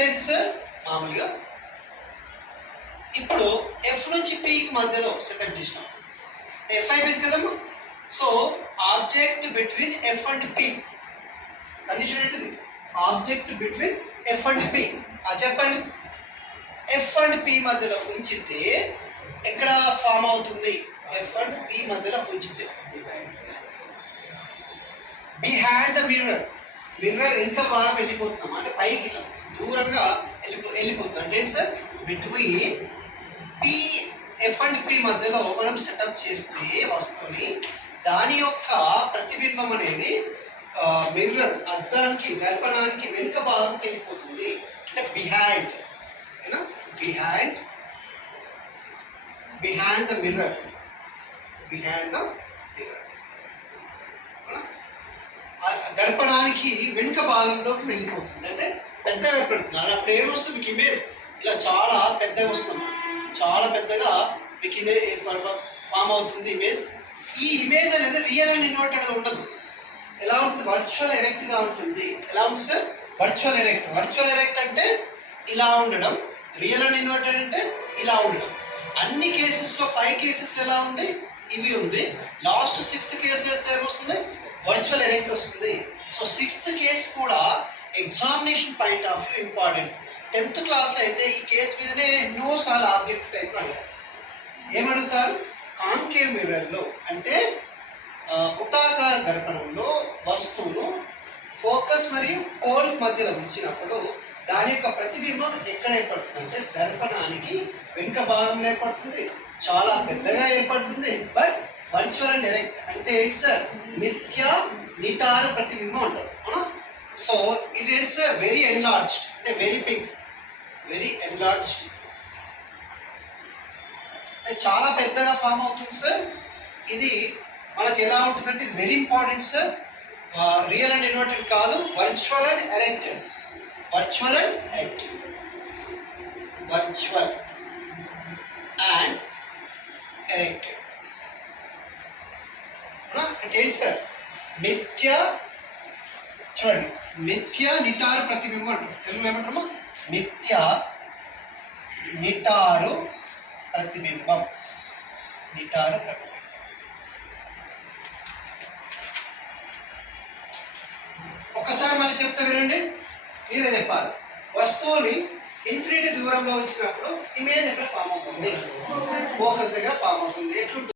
Sets మామూలుగా. ఇప్పుడు F నుంచి పీకి మధ్యలో సెటప్ చేసినాం. ఎఫ్ అయిపోయింది కదమ్మా. So object between F and P condition ఏంటిది? Object between F and P. చెప్పండి. ఎఫ్ అండ్ పి మధ్యలో ఉంచితే ఎక్కడ ఫామ్ అవుతుంది? ఎఫ్ అండ్ పి మధ్యలో ఉంచితే బిహైండ్ ద మిర్రర్. మిర్రర్ ఎంత బాగా వెళ్ళిపోతున్నాం అంటే పైకి ఇలా దూరంగా వెళ్ళిపోతుంది. అంటే sir between P F and P మధ్యలో మనం సెటప్ చేస్తే వస్తువుని దాని యొక్క ప్రతిబింబం అనేది మిర్రర్ అద్దానికి దర్పణానికి వెనుక భాగంకి వెళ్ళిపోతుంది. అంటే బిహైండ్ బిహైండ్ ద మిర్రర్. దర్పణానికి వెనుక భాగంలోకి వెళ్ళిపోతుంది. అంటే పెద్దగా ఏర్పడుతుంది. అప్పుడు ఏమొస్తుంది మీకు ఇమేజ్ ఇలా చాలా పెద్దగా వస్తుంది. చాలా పెద్దగా మీకు ఫామ్ అవుతుంది ఇమేజ్. ఈ ఇమేజ్ అనేది రియల్ అండ్ ఇన్వర్టెడ్ ఉండదు. ఎలా ఉంటుంది? వర్చువల్ ఎరెక్ట్ గా ఉంటుంది. ఎలా ఉంటుంది sir? Virtual erect. Virtual erect అంటే ఇలా ఉండడం, రియల్ అండ్ ఇన్వర్టెడ్ అంటే ఇలా ఉండడం. అన్ని కేసెస్లో 5 కేసెస్ ఎలా ఉంది? ఇవి ఉంది. లాస్ట్ 6th కేసులో ఏమొస్తుంది? వర్చువల్ ఎరెక్ట్ వస్తుంది. సో 6th కేసు కూడా examination point of view important. 10th క్లాస్లో అయితే ఈ కేసు మీదనే ఎన్నోసార్లు ఆబ్జెక్ట్ టైప్ అడిగారు. ఏమడుగుతారు? కాన్కేవ్ మిర్రర్లో అంటే పుటాకార దర్పణంలో వస్తువును ఫోకస్ మరియు పోల్ మధ్యలో ఉంచినప్పుడు దాని యొక్క ప్రతిబింబం ఎక్కడ ఏర్పడుతుంది అంటే దర్పణానికి వెనుక భాగంలో ఏర్పడుతుంది. చాలా పెద్దగా ఏర్పడుతుంది. బట్ వర్చువల్ అండ్ డైరెక్ట్ అంటే ఏంటి సార్? మిథ్య నిటారు ప్రతిబింబం అంటారు. So it is very enlarged అంటే వెరీ బిగ్, వెరీ ఎన్లార్జ్డ్. చాలా పెద్దగా ఫామ్ అవుతుంది సార్. ఇది మనకి ఎలా ఉంటుందంటే ఇది very important sir. Real and inverted కాదు, virtual and erected. Virtual and erected. Virtual and erected అంటే ఏంటి సార్? మిథ్య, చూడండి, మిథ్య నిటారు ప్రతిబింబం అంటారు. తెలుగులో ఏమంటారమ్మా? మిథ్య నిటారు ప్రతిబింబం. నిటారు ప్రతిబింబం. ఒక్కసారి మళ్ళీ చెప్తా వినండి, మీరే చెప్పాలి. వస్తువుని ఇన్ఫినిటీ దూరంలో వచ్చినప్పుడు ఇమేజ్ ఎక్కడ ఫామ్ అవుతుంది? ఫోకస్ దగ్గర ఫామ్ అవుతుంది. ఎట్లుంటుంది?